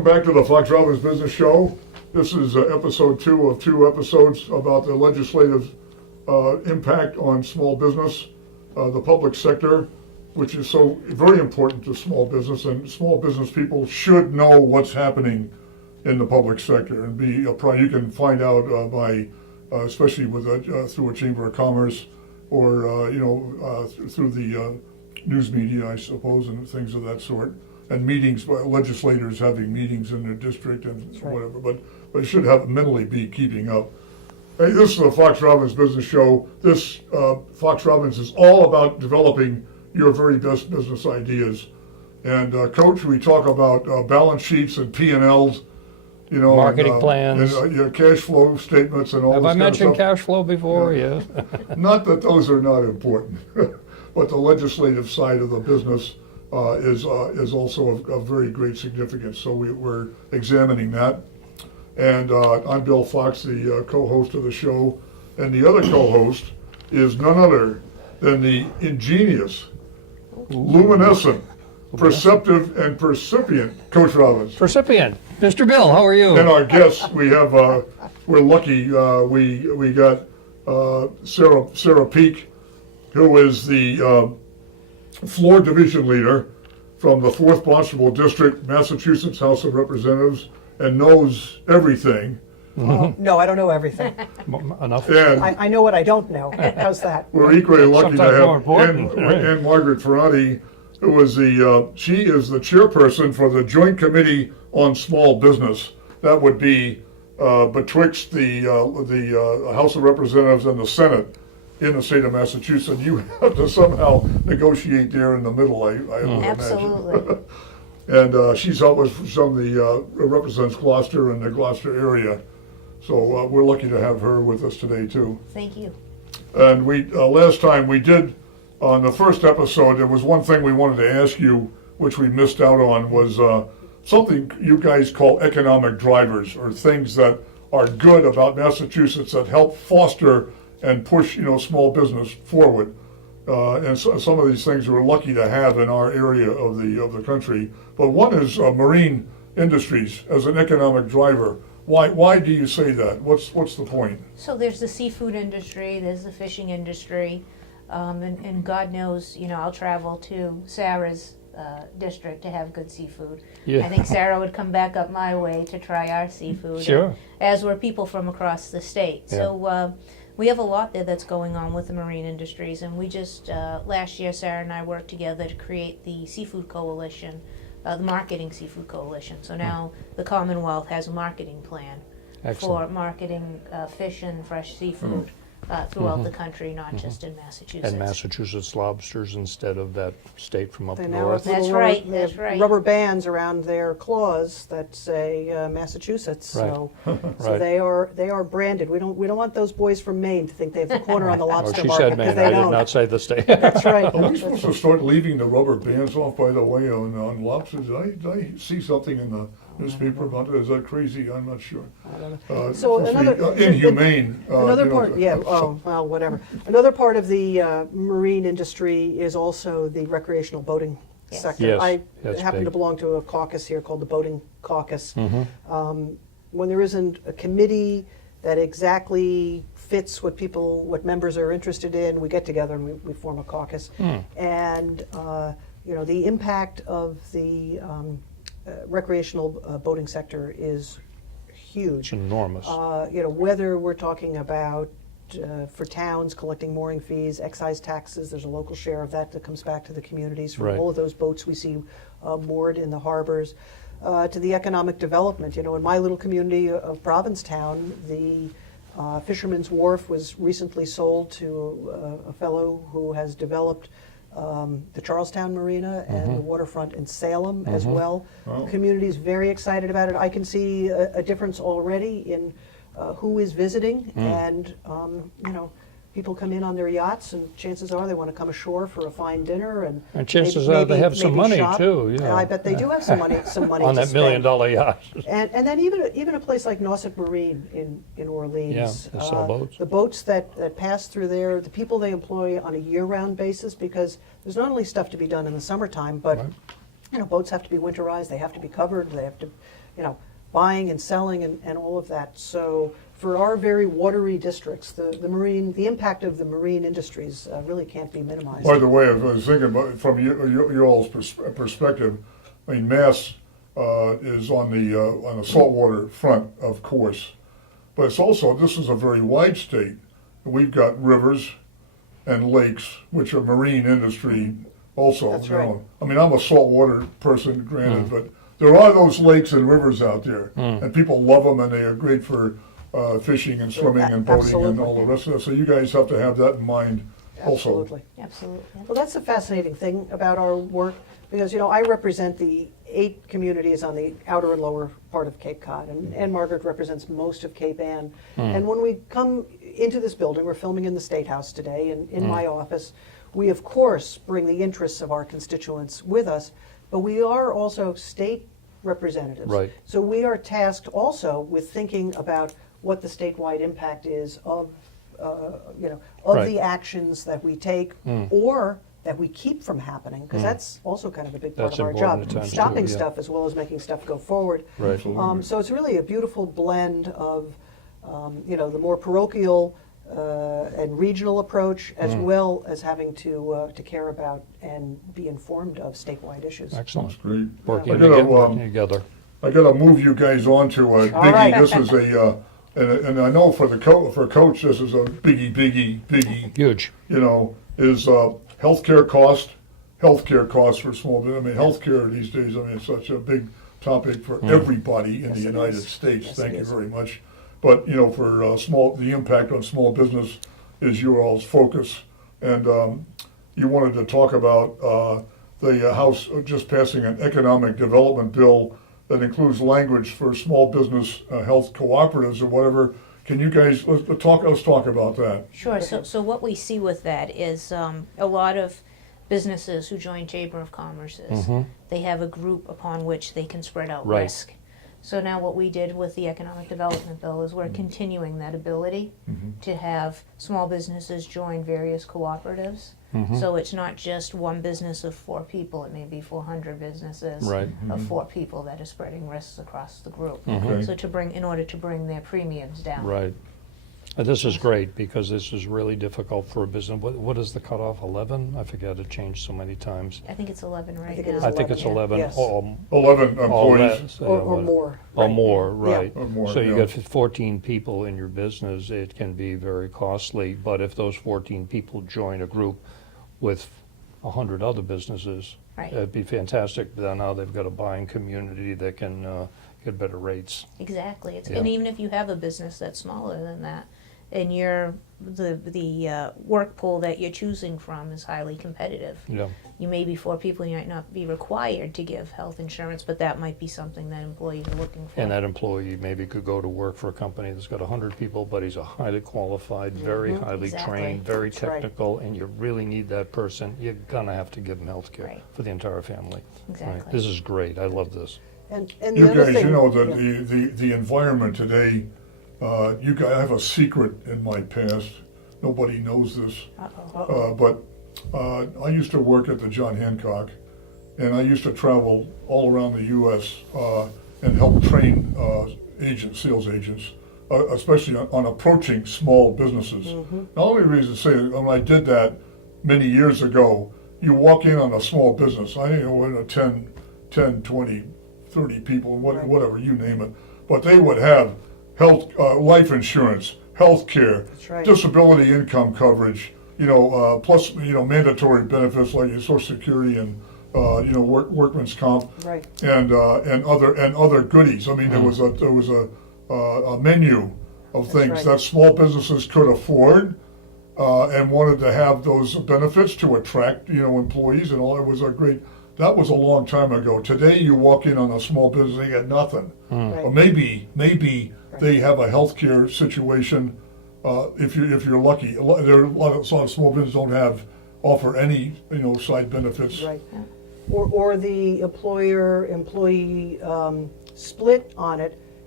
Welcome back to the Fox Robbins Business Show. This is episode 2 of 2 episodes about the legislative impact on small business, the public sector, which is so very important to small business, and small business people should know what's happening in the public sector and be you can find out by especially with through a Chamber of Commerce or through the news media, I suppose, and things of that sort, and meetings, legislators having meetings in their district and whatever, but you should have mentally be keeping up. Hey, this is the Fox Robbins Business Show. This Fox Robbins is all about developing your very best business ideas. And Coach, we talk about balance sheets and P&Ls, marketing plans, and, cash flow statements, and all. Have this I mentioned kind of cash flow before? Yeah. Not that those are not important, but the legislative side of the business is also of very great significance. So we're examining that. And I'm Bill Fox, the co-host of the show, and the other co-host is none other than the ingenious, luminescent, perceptive, and percipient Coach Robbins. Percipient, Mr. Bill, how are you? And our guests, we have, we're lucky, we got Sarah Peake, who is the floor division leader from the 4th Barnstable District, Massachusetts House of Representatives, and knows everything. No, I don't know everything. Enough. And I know what I don't know. How's that? we're equally lucky to Sometimes more have important. Ann-Margaret Ferrante, who is she is the chairperson for the Joint Committee on Small Business. That would be betwixt the House of Representatives and the Senate in the state of Massachusetts. You have to somehow negotiate there in the middle, I would Absolutely. imagine. And she's helped us from represents Gloucester and the Gloucester area. So we're lucky to have her with us today too. Thank you. And we last time we did, on the first episode, there was one thing we wanted to ask you, which we missed out on, was something you guys call economic drivers, or things that are good about Massachusetts that help foster and push small business forward. And so, some of these things we're lucky to have in our area of the country. But one is marine industries as an economic driver. Why do you say that? What's the point? So there's the seafood industry, there's the fishing industry, and God knows, I'll travel to Sarah's district to have good seafood. Yeah. I think Sarah would come back up my way to try our seafood. Sure. As were people from across the state. Yeah. So we have a lot there that's going on with the marine industries, and we just, last year, Sarah and I worked together to create the Seafood Coalition, the Marketing Seafood Coalition. So now the Commonwealth has a marketing plan Excellent. for marketing fish and fresh seafood throughout the country, not just in Massachusetts. And Massachusetts lobsters instead of that state from up They now north. have little That's rubber, right, they that's have right. rubber bands around their claws that say Massachusetts. Right. So Right. they are branded. We don't want those boys from Maine to think they have the corner on the Well, lobster she market, said because Maine, they I did don't. not say the state. That's right. Are we supposed to start leaving the rubber bands off, by the way, on lobsters? Did I see something in the newspaper about it? Is that crazy? I'm not sure. So Supposed to be, another- inhumane. Another part, well, whatever. Another part of the marine industry is also the recreational boating Yes. sector. Yes, I that's happen big. to belong to a caucus here called the Boating Caucus. Mm-hmm. When there isn't a committee that exactly fits what members are interested in, we get together and we form a caucus. And the impact of the recreational boating sector is huge. It's enormous. Whether we're talking about for towns collecting mooring fees, excise taxes, there's a local share of that comes back to the communities from Right. all of those boats we see moored in the harbors, to the economic development. In my little community of Provincetown, the Fisherman's Wharf was recently sold to a fellow who has developed the Charlestown Marina and the waterfront in Salem as well. Wow. The community is very excited about it. I can see a difference already in who is visiting, and people come in on their yachts, and chances are they want to come ashore for a fine dinner, and chances are they have some money shop. too. Yeah. I bet they do have some money. On to that $1 spend. million yacht. And then even a place like Nauset Marine in Orleans, Yeah, they sell boats. the boats that pass through there, the people they employ on a year-round basis, because there's not only stuff to be done in the summertime, but Right. boats have to be winterized, they have to be covered, they have to buying and selling and all of that. So for our very watery districts, the impact of the marine industries really can't be minimized. By the way, I was thinking about, from your all's perspective, I mean, Mass is on the saltwater front, of course, but it's also, this is a very wide state. We've got rivers and lakes, which are marine industry also. That's right. I mean, I'm a saltwater person, granted, but there are those lakes and rivers out there, and people love them, and they are great for fishing and swimming and boating and Absolutely. all the rest of it. So you guys have to have that in mind also. Absolutely. Absolutely. Well, that's the fascinating thing about our work, because, I represent the 8 communities on the outer and lower part of Cape Cod, and Ann-Margaret represents most of Cape Ann. And when we come into this building, we're filming in the State House today, and in my office, we of course bring the interests of our constituents with us, but we are also state representatives. Right. So we are tasked also with thinking about what the statewide impact is of Right. the actions that we take or that we keep from happening, because that's also kind of a big part That's of our important job, at times, stopping too, yeah. stuff as well as making stuff go forward. Right. Absolutely. So it's really a beautiful blend of, the more parochial and regional approach, as well as having to care about and be informed of statewide issues. Excellent. That's great. Working I gotta, together. I gotta move you guys on to a biggie. right. This is and I know for Coach, this is a biggie, Huge. is healthcare costs for small business. I mean, healthcare these days, it's such a big topic for everybody in Yes, the it United is. States. Yes, Thank it you is. very much. But, for the impact on small business is your all's focus. And you wanted to talk about the House just passing an economic development bill that includes language for small business health cooperatives or whatever. Can you guys, let's talk about that. Sure. So what we see with that is a lot of businesses who join Chamber of Commerce's, they have a group upon which they can spread out Right. risk. So now what we did with the Economic Development Bill is we're continuing that ability to have small businesses join various cooperatives. So it's not just one business of 4 people, it may be 400 businesses Right. of 4 people that are spreading risks across the group. Okay. So in order to bring their premiums down. Right. And this is great because this is really difficult for a business. What is the cutoff? 11? I forget. It changed so many times. I think it's 11 right think now. it is I think it's 11. yes. 11 employees. Or more. Or right. more, Yeah. right. Or more, So you yeah. got 14 people in your business, it can be very costly. But if those 14 people join a group with 100 other businesses, Right. it'd be fantastic. Then now they've got a buying community that can get better rates. Exactly. Yeah. And even if you have a business that's smaller than that, and the work pool that you're choosing from is highly competitive. Yeah. You may be 4 people, you might not be required to give health insurance, but that might be something that employees are looking for. And that employee maybe could go to work for a company that's got 100 people, but he's a highly qualified, very highly Exactly. trained, very That's right. technical, and you really need that person. You're gonna have to give them health care Right. for the entire family. Exactly. Right. This is great. I love this. And the You other guys, thing, that yeah. the environment today, you guys, I have a secret in my past. Nobody knows this. But I used to work at the John Hancock, and I used to travel all around the U.S. And help train sales agents, especially on approaching small businesses. The only reason to say it, when I did that many years ago, you walk in on a small business, 10, 20, 30 people, whatever, you name it, but they would have health, life insurance, health care, That's right. disability income coverage, plus, mandatory benefits like your Social Security and, workman's comp, Right. and other goodies. I mean, there was a menu of That's things right. that small businesses could afford, and wanted to have those benefits to attract, employees and all. That was a long time ago. Today, you walk in on a small business, they get nothing. Right. Or maybe they have a healthcare situation. If you're lucky, there are a lot of small businesses don't offer any side benefits. Right. Or the employer-employee split on it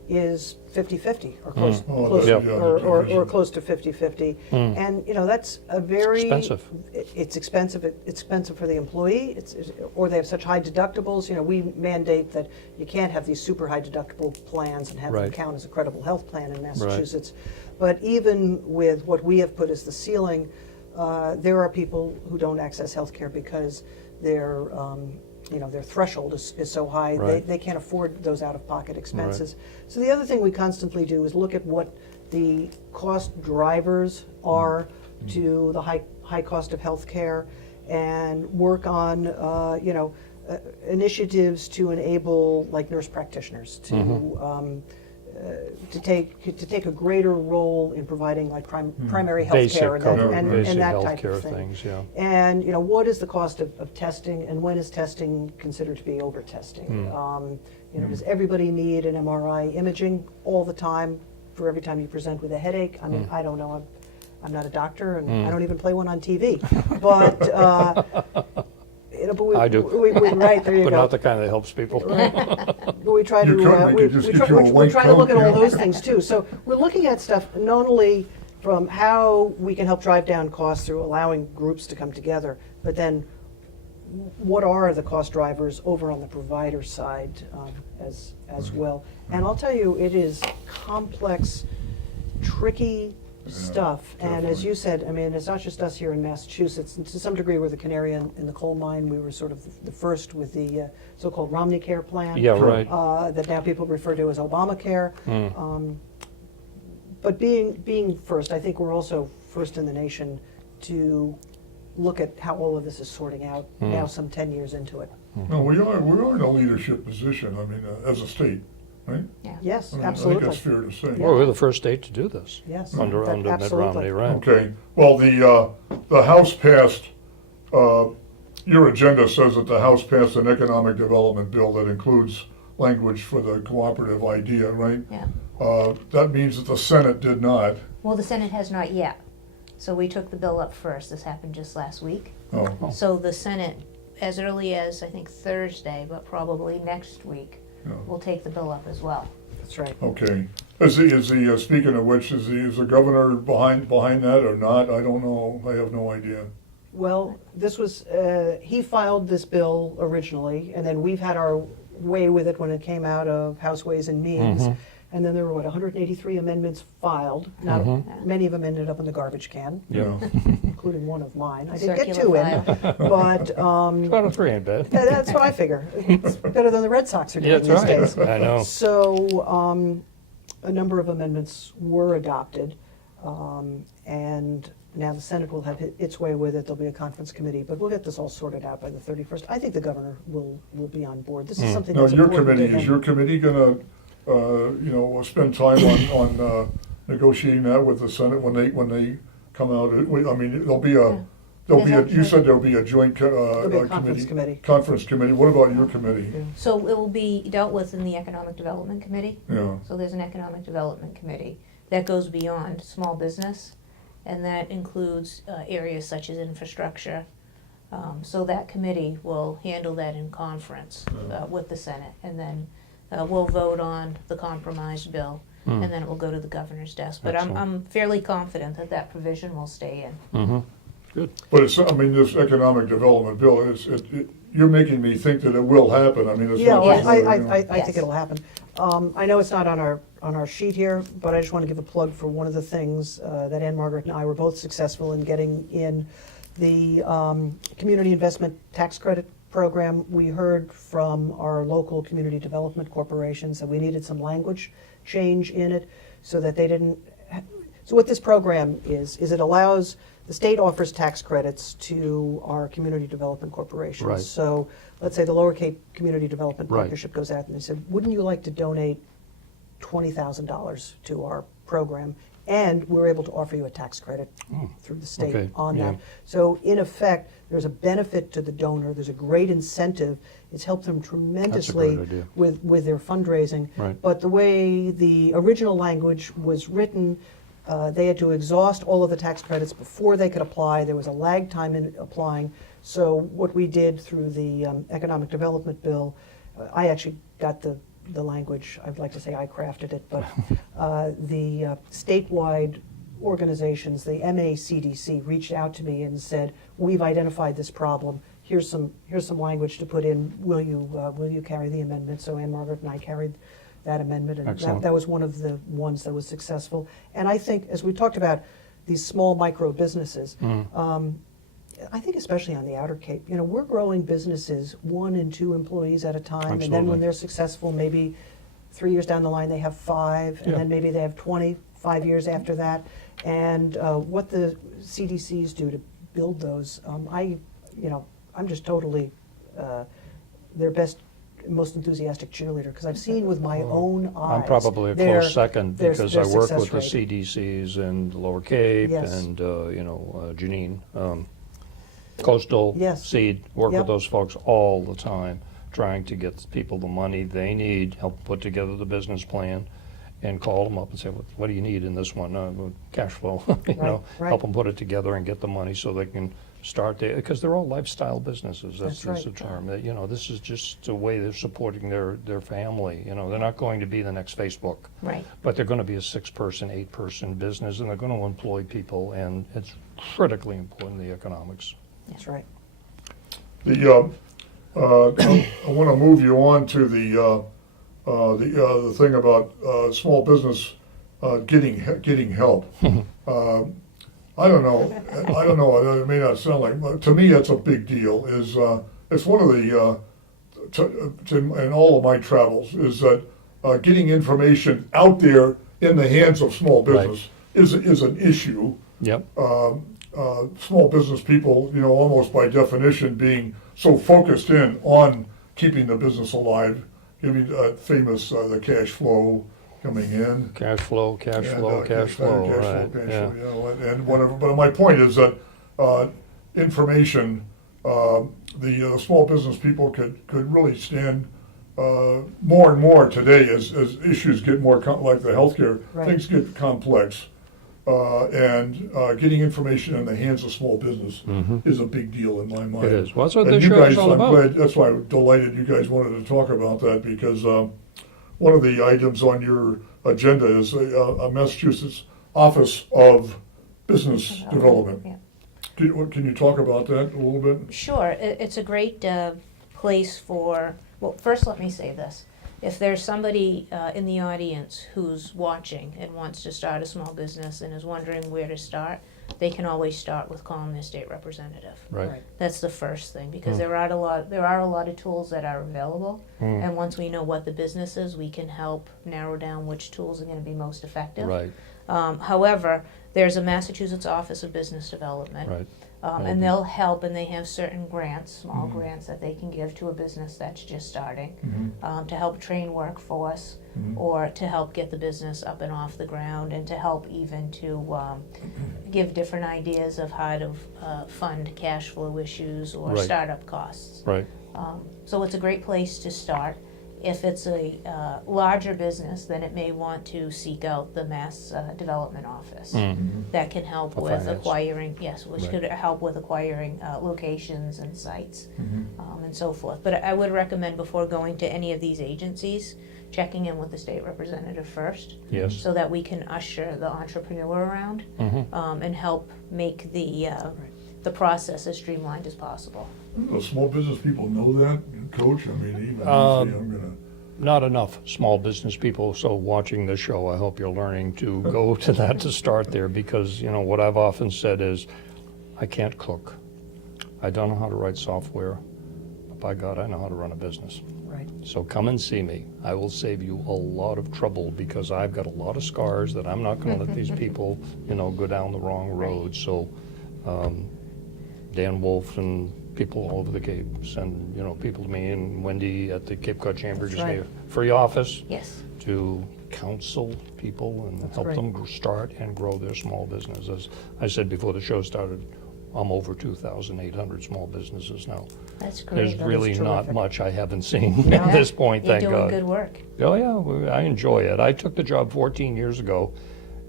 is 50/50 or close, Oh, close, yeah, or close to 50/50. And, you know, that's a very... Expensive. It's expensive. It's expensive for the employee, or they have such high deductibles. You know, we mandate that you can't have these super high deductible plans and have them Right. count as a credible health plan in Massachusetts. But even with what we have put as the ceiling, there are people who don't access health care because their threshold is so high, Right. they can't afford those out-of-pocket expenses. So the other thing we constantly do is look at what the cost drivers are to the high cost of health care, and work on initiatives to enable, like, nurse practitioners to take a greater role in providing, like, primary health Basic care cover- and basic that type healthcare of thing. things, yeah. And, you know, what is the cost of testing, and when is testing considered to be over-testing? You know, does everybody need an MRI imaging all the time for every time you present with a headache? I mean, I don't know. I'm not a doctor, and I don't even play one on TV. But, you know, but I do. right, there you But go. not the kind that helps people. But we try You to, could, we could just get you a we white try to look at coat, all yeah. those things too. So we're looking at stuff not only from how we can help drive down costs through allowing groups to come together, but then what are the cost drivers over on the provider side as well. And I'll tell you, it is complex, tricky stuff. And as you said, I mean, it's not just us here in Massachusetts. And to some degree, we're the canary in the coal mine. We were sort of the first with the so-called Romney Care Plan. Yeah, right. That now people refer to as Obamacare. But being first, I think we're also first in the nation to look at how all of this is sorting out now, some 10 years into it. No, we are in a leadership position, I mean, as a state, right? Yes, I mean, absolutely. I think that's fair to say. Well, we're the first state to do this. Yes, Under Mitt absolutely. Romney, right? Okay, well, the House passed, your agenda says that the House passed an economic development bill that includes language for the cooperative idea, right? Yeah. That means that the Senate did not. Well, the Senate has not yet. So we took the bill up first. This happened just last week. Oh, So the Senate, as early as, I think, Thursday, but probably next week, yeah. will take the bill up as well. That's right. Okay. Is the speaking of which, is the governor behind that or not? I don't know. I have no idea. Well, this was, he filed this bill originally, and then we've had our way with it when it came out of House Ways and Means. And then there were, 183 amendments filed. Now, many of them ended up in the garbage can, Yeah. including one of mine. I did get Circular two in, but 2 out of 3 ain't bad. that's what I figure. It's better than the Red Sox are Yeah, doing that's these right. days. I know. So, a number of amendments were adopted, and now the Senate will have its way with it. There'll be a conference committee, but we'll get this all sorted out by the 31st. I think the governor will be on board. This is something Now, that's your important to committee, is him. your committee gonna, spend time on negotiating that with the Senate when they come out? I mean, you said there'll be a joint There'll be a conference committee. committee. Conference committee. What about your committee? So it will be dealt with in the Economic Development Committee. Yeah. So there's an Economic Development Committee that goes beyond small business, and that includes areas such as infrastructure. So that committee will handle that in conference with the Senate, and then we'll vote on the compromise bill, and then it will go to the governor's desk. But Excellent. I'm fairly confident that that provision will stay in. Good. But it's, I mean, this economic development bill, you're making me think that it will happen. I mean, it's Yeah, not well, just, I Yes. think it'll happen. I know it's not on our sheet here, but I just want to give a plug for one of the things that Ann-Margaret and I were both successful in getting in the Community Investment Tax Credit Program. We heard from our local community development corporations that we needed some language change in it so that they didn't. So what this program is it allows, the state offers tax credits to our community development corporations. Right. So let's say the Lower Cape Community Development Right. Partnership goes out and they said, wouldn't you like to donate $20,000 to our program? And we're able to offer you a tax credit through the state okay, on yeah. that. So in effect, there's a benefit to the donor, there's a great incentive. It's helped them tremendously great idea. with their fundraising. Right. But the way the original language was written, they had to exhaust all of the tax credits before they could apply. There was a lag time in applying. So what we did through the Economic Development Bill, I actually got the the language, I'd like to say I crafted it, but the statewide organizations, the MACDC, reached out to me and said, we've identified this problem. Here's some language to put in. Will you carry the amendment? So Ann-Margaret and I carried that amendment, and that was one of the ones that was successful. And I think, as we talked about these small micro businesses, I think especially on the Outer Cape, we're growing businesses 1 and 2 employees at a time, Absolutely. and then when they're successful, maybe 3 years down the line they have 5, and Yeah. then maybe they have 20, 5 years after that. And what the CDCs do to build those, I'm just totally their best, most enthusiastic cheerleader, because I've seen with my own eyes. I'm probably a their- close second their- because their I work success with the rate. CDCs in the Lower Cape Yes. and, Janine, Coastal, Yes. Seed, work Yep. with those folks all the time, trying to get people the money they need, help put together the business plan, and call them up and say, what do you need in this one? Cash flow, right. help them put it together and get the money so they can start there, because they're all lifestyle businesses. That's That's the right. term. That, this is just a way they're supporting their family. They're not going to be the next Facebook. Right. But they're going to be a 6-person, 8-person business, and they're going to employ people, and it's critically important, the economics. That's right. I want to move you on to the thing about small business getting help. I don't know. It may not sound like, but to me, that's a big deal. It's one of the in all of my travels is that getting information out there in the hands of small business is an issue. Yep. Small business people, almost by definition, being so focused in on keeping the business alive, giving famous the cash flow coming in. Cash flow, cash And, flow, cash flow, right. Yeah. And whatever. But my point is that information, the small business people could really stand more and more today as issues get more like the healthcare, Right. things get complex. And getting information in the hands of small business is a big deal in my mind. It is. Well, that's what And this you show guys, is all I'm about. glad, that's why I'm delighted you guys wanted to talk about that, because one of the items on your agenda is a Massachusetts Office of Business Development. Yeah. Can you talk about that a little bit? Sure. It's a great place for, well, first let me say this. If there's somebody in the audience who's watching and wants to start a small business and is wondering where to start, they can always start with calling their state representative. Right. That's the first thing, because there are a lot of tools that are available, and once we know what the business is, we can help narrow down which tools are going to be most effective. Right. However, there's a Massachusetts Office of Business Development, Right. and they'll help, and they have certain grants, small grants that they can give to a business that's just starting, to help train workforce, or to help get the business up and off the ground, and to help even to give different ideas of how to fund cash flow issues or Right. startup costs. Right. So it's a great place to start. If it's a larger business, then it may want to seek out the Mass Development Office. That can help For with finance. acquiring, yes, which Right. could help with acquiring locations and sites, and so forth. But I would recommend, before going to any of these agencies, checking in with the state representative first, Yes. so that we can usher the entrepreneur around, and help make the process as streamlined as possible. Small business people know that, Coach? I mean, even if Um, I'm gonna. Not enough small business people, so watching the show, I hope you're learning to go to that to start there, because, what I've often said is, I can't cook. I don't know how to write software, but by God, I know how to run a business. Right. So come and see me. I will save you a lot of trouble, because I've got a lot of scars that I'm not going to let these people, go down the wrong road. So Dan Wolf and people all over the Cape send, people to me, and Wendy at the Cape Cod Chamber That's gives me right. a free office Yes. to counsel people and help great. them start and grow their small business. As I said before the show started, I'm over 2,800 small businesses now. That's great. There's That is really not terrific. much I haven't seen Yeah. at this point, You're thank doing God. good work. Oh yeah, I enjoy it. I took the job 14 years ago,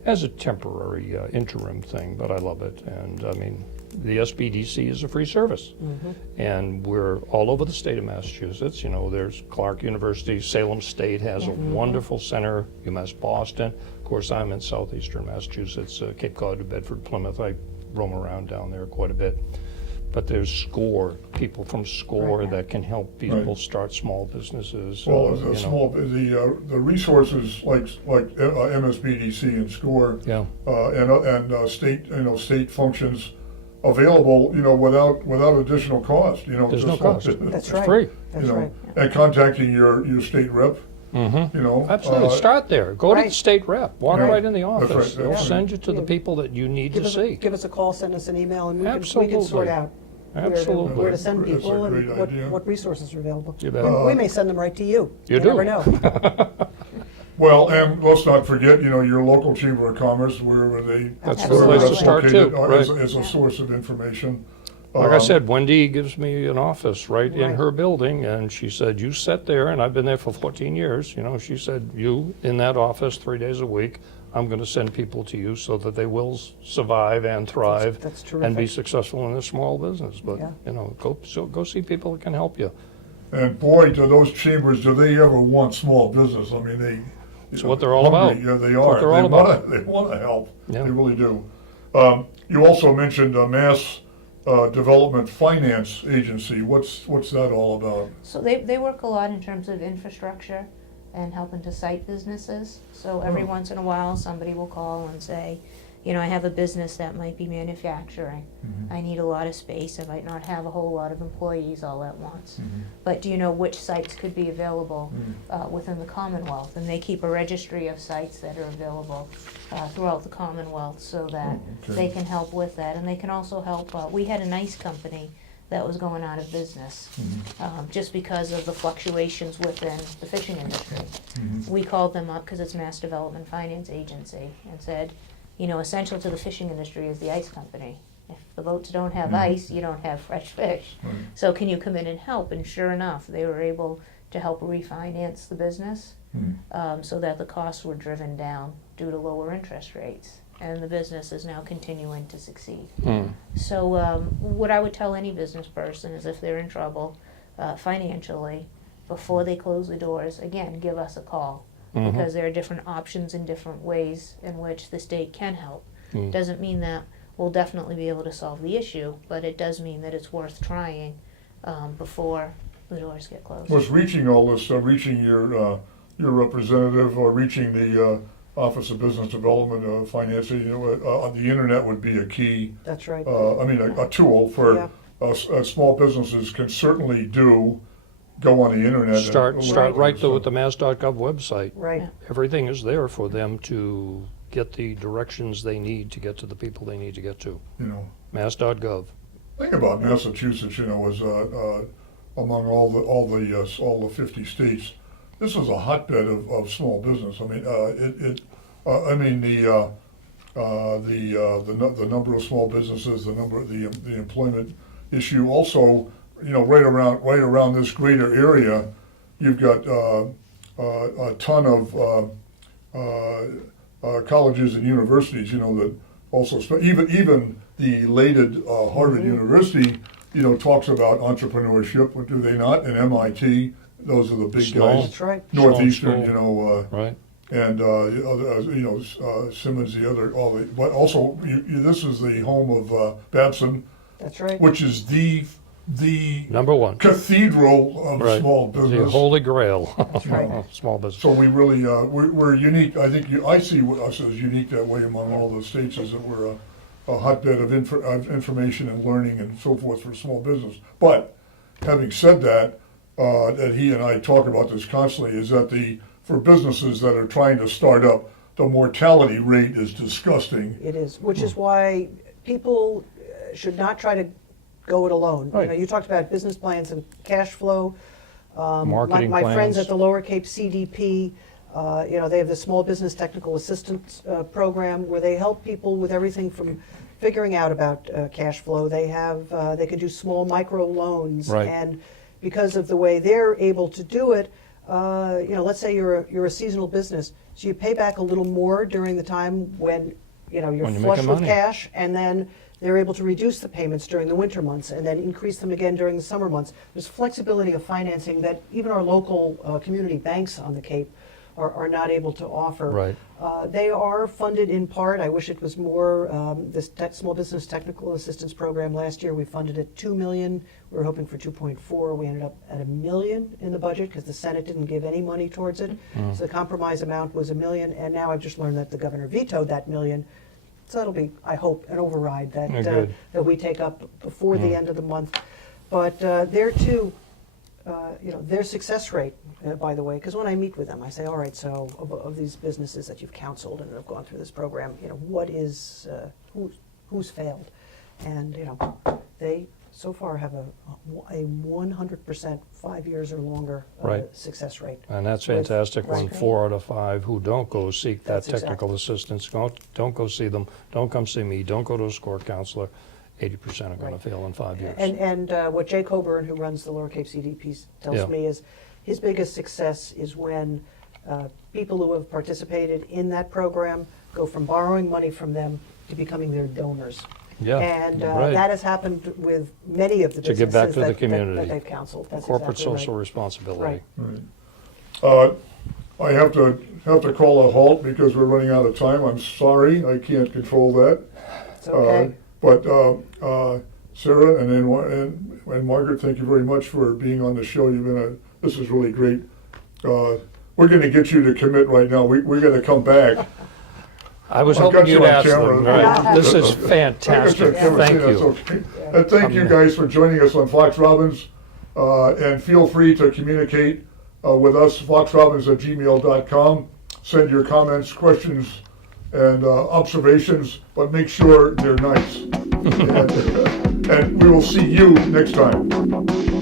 as a temporary interim thing, but I love it. And I mean, the SBDC is a free service. And we're all over the state of Massachusetts. You know, there's Clark University, Salem State has a wonderful center, UMass Boston. Of course, I'm in southeastern Massachusetts, Cape Cod, Bedford, Plymouth. I roam around down there quite a bit. But there's SCORE, people from SCORE Right. that can help people Right. start small businesses. Well, you the resources like MSBDC and SCORE Yeah, and state functions available, without additional cost, there's no cost. That's It's right. free. That's right. And contacting your state rep, Absolutely. Start there. Go to the Right. state rep. Walk Right. right in the That's office. right. They'll Yeah. send you to the Yeah. people that you need to see. Give us a call, send us an email, and we can Absolutely. sort out Absolutely. where to send That's a people great and idea. what resources are available. You bet. We may send them right to you. You do. never know. Well, and let's not forget, your local Chamber of Commerce, wherever they. That's a good place to start, located, too, right. Is a source of information. Like I said, Wendy gives me an office right in Right. her building, and she said, you sit there, and I've been there for 14 years, she said, you in that office 3 days a week, I'm going to send people to you so that they will survive and thrive That's and be terrific. successful in their small business. But, Yeah. go see people that can help you. And boy, do those chambers, do they ever want small business? I mean, they. It's what they're all about. Yeah, they It's what are. they're all about. They want to help. Yeah. They really do. You also mentioned Mass Development Finance Agency. What's that all about? So they work a lot in terms of infrastructure and helping to site businesses. So every once in a while, somebody will call and say, I have a business that might be manufacturing. I need a lot of space. I might not have a whole lot of employees all at once. But do you know which sites could be available within the Commonwealth? And they keep a registry of sites that are available throughout the Commonwealth so that they can help with that. And they can also help. We had an ice company that was going out of business just because of the fluctuations within the fishing industry. We called them up because it's Mass Development Finance Agency and said, essential to the fishing industry is the ice company. If the boats don't have ice, you don't have fresh fish. So can you come in and help? And sure enough, they were able to help refinance the business so that the costs were driven down due to lower interest rates. And the business is now continuing to succeed. So what I would tell any business person is if they're in trouble financially, before they close the doors, again, give us a call. Because there are different options and different ways in which the state can help. Doesn't mean that we'll definitely be able to solve the issue, but it does mean that it's worth trying before the doors get closed. Was reaching all this, reaching your representative or reaching the Office of Business Development, Financing, on the internet would be a key. That's right. A tool for small businesses can certainly go on the internet. Start and right there with the mass.gov website. Right. Yeah. Everything is there for them to get the directions they need to get to the people they need to get to. Mass.gov. Thing about Massachusetts, is among all the 50 states, this is a hotbed of small business. I mean, the number of small businesses, the employment issue. Also, right around this greater area, you've got a ton of colleges and universities. That also even the elated Harvard University, talks about entrepreneurship. What do they not? And MIT. Those are the big Snow. guys. That's right. Northeastern, School. Right. and the other, Simmons, but also this is the home of Babson, That's right. which is the Number one. cathedral of Right. small The business. holy grail right. of small business. So we really we're unique. I think I see us as unique that way among all the states, is that we're a hotbed of information and learning and so forth for small business. But having said that, that he and I talk about this constantly, is that for businesses that are trying to start up, the mortality rate is disgusting. It is, which is why people should not try to go it alone. Right. You talked about business plans and cash flow. Marketing my friends plans. at the Lower Cape CDP, they have the Small Business Technical Assistance Program where they help people with everything from figuring out about cash flow. They can do small micro loans, Right. and because of the way they're able to do it, let's say you're a seasonal business, so you pay back a little more during the time when, you're When you're flush making with money. cash, and then they're able to reduce the payments during the winter months and then increase them again during the summer months. There's flexibility of financing that even our local community banks on the Cape are not able to offer. Right. They are funded in part. I wish it was more. This Small Business Technical Assistance Program last year, we funded at $2 million. We were hoping for 2.4. We ended up at $1 million in the budget because the Senate didn't give any money towards it. So the compromise amount was $1 million, and now I've just learned that the governor vetoed that $1 million. So that'll be, I hope, an override that Good. that we take up before the end of the month. But there too, their success rate, by the way, because when I meet with them, I say, all right, so of these businesses that you've counseled and have gone through this program, what is, who's failed? And, they so far have a 100% 5 years or longer Right. success rate. And that's with- fantastic when right. 4 out of 5 who don't go seek that That's technical assistance, don't go see them, don't come see me, don't go to a score counselor, 80% are going Right. to fail in 5 years. And what Jay Coburn, who runs the Lower Cape CDP, tells Yeah. me is his biggest success is when people who have participated in that program go from borrowing money from them to becoming their donors. Yeah, And right. that has happened with many of the To businesses give back to the that community. they've counseled. That's Corporate exactly right. social responsibility. Right. I have to call a halt because we're running out of time. I'm sorry, I can't control that. It's okay. But Sarah and then and Margaret, thank you very much for being on the show. This is really great. We're going to get you to commit right now. We're going to come back. I was I've hoping got you you'd on ask them. camera. Right. This is I got fantastic. you on camera, Thank see, that's you. okay. And thank you guys for joining us on Fox Robbins. And feel free to communicate with us, foxrobbins@gmail.com. Send your comments, questions, and observations, but make sure they're nice. And we will see you next time.